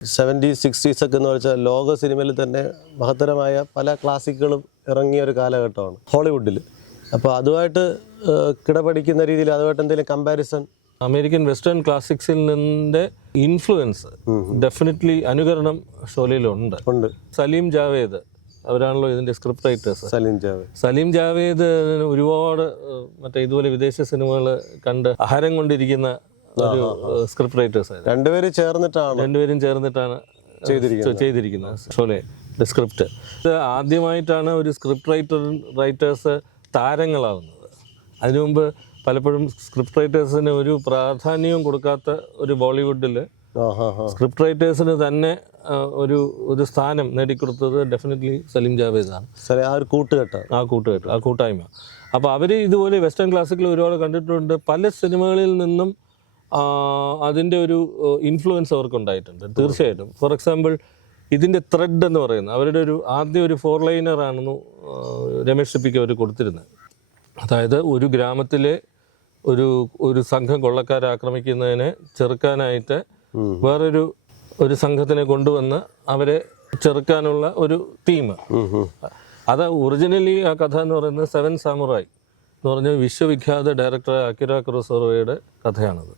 70s 60s ഒക്കെ എന്ന് വെച്ചാൽ ലോക സിനിമയിൽ തന്നെ മഹത്തരമായ പല ക്ലാസിക്കുകളും ഇറങ്ങിയ ഒരു കാലഘട്ടമാണ് ഹോളിവുഡിൽ. അപ്പോൾ അതുമായിട്ട് കിടപിടിക്കുന്ന രീതിയിൽ അതുമായിട്ട് എന്തെങ്കിലും കമ്പാരിസൺ? അമേരിക്കൻ വെസ്റ്റേൺ ക്ലാസിക്സിൽ നിന്നിൻ്റെ ഇൻഫ്ലുവൻസ് ഡെഫിനറ്റ്ലി അനുകരണം ഷോലയിലുണ്ട്. സലീം ജാവേദ് അവരാണല്ലോ ഇതിൻ്റെ സ്ക്രിപ്റ്റ് റൈറ്റേഴ്സ്. സലീം ജാവേദ് ഒരുപാട് ഇതുപോലെ വിദേശ സിനിമകൾ കണ്ട് ആഹാരം കൊണ്ടിരിക്കുന്ന ഒരു സ്ക്രിപ്റ്റ് റൈറ്റേഴ്സ്. രണ്ടുപേരും ചേർന്നിട്ടാണ് ചെയ്തിരിക്കുന്നത് ഷോലയുടെ സ്ക്രിപ്റ്റ്. ഇത് ആദ്യമായിട്ടാണ് ഒരു സ്ക്രിപ്റ്റ് റൈറ്റേഴ്സ് താരങ്ങളാവുന്നത്. അതിനു മുമ്പ് പലപ്പോഴും സ്ക്രിപ്റ്റ് റൈറ്റേഴ്സിന് ഒരു പ്രാധാന്യവും കൊടുക്കാത്ത ഒരു ബോളിവുഡിൽ സ്ക്രിപ്റ്റ് റൈറ്റേഴ്സിന് തന്നെ ഒരു സ്ഥാനം നേടിക്കൊടുത്തത് ഡെഫിനറ്റ്ലി സലീം ജാവേദാണ്. ആ കൂട്ടായ്മ. അപ്പോൾ അവർ ഇതുപോലെ വെസ്റ്റേൺ ക്ലാസിക്കൽ ഒരുപാട് കണ്ടിട്ടുണ്ട്. പല സിനിമകളിൽ നിന്നും അതിൻ്റെ ഒരു ഇൻഫ്ലുവൻസ് അവർക്കുണ്ടായിട്ടുണ്ട് തീർച്ചയായിട്ടും. ഫോർ എക്സാമ്പിൾ ഇതിൻ്റെ ത്രെഡ് എന്ന് പറയുന്നത് അവരുടെ ആദ്യം ഒരു 4 ലൈനറാണെന്ന് രമേഷ് സിപ്പിക്ക് അവർ കൊടുത്തിരുന്നത്. അതായത് ഒരു ഗ്രാമത്തിലെ ഒരു സംഘം കൊള്ളക്കാരെ ആക്രമിക്കുന്നതിനെ ചെറുക്കാനായിട്ട് വേറൊരു സംഘത്തിനെ കൊണ്ടുവന്ന് അവരെ ചെറുക്കാനുള്ള ഒരു തീം. അത് ഒറിജിനലി ആ കഥ എന്ന് പറയുന്നത് 7 സാമുറായി എന്ന് പറഞ്ഞ വിശ്വവിഖ്യാത ഡയറക്ടറായ അകിര കുറോസാവയുടെ കഥയാണത്.